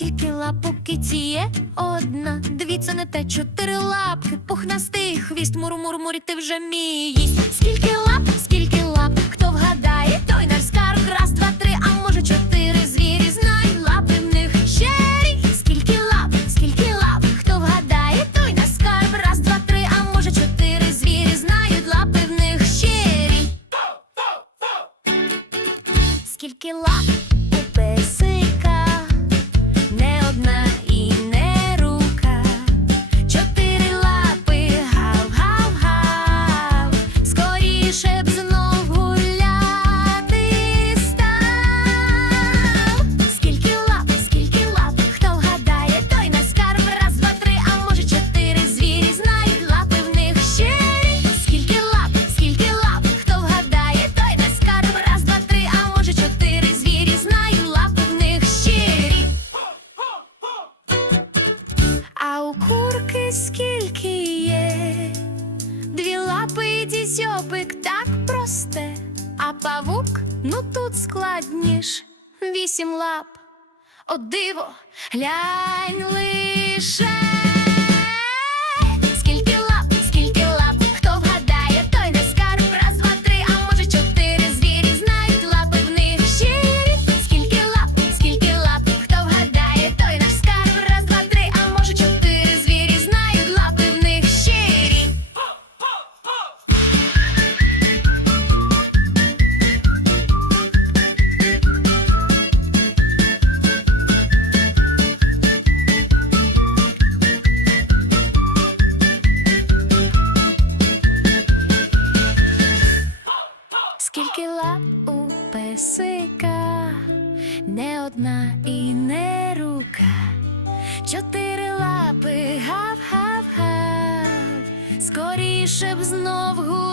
Скільки лапок киці є? Одна, дві, це не те, чотири лапки, пухнастий хвіст, мур-мур-мур, ти вже мій. Скільки лап, скільки лап, хто вгадає, той наш скарб, раз, два, три, а може чотири звірі знають лапи в них щирі. Скільки лап, скільки лап, хто вгадає, той наш скарб, раз, два, три, а може чотири звірі знають лапи в них щирі. Скільки лап скільки є? Дві лапи і дізьобик так просте, а павук ну тут складніш. Вісім лап, о диво, глянь лише. Скільки лап у песика, не одна і не рука, чотири лапи, гав-гав-гав, скоріше б знов гуляти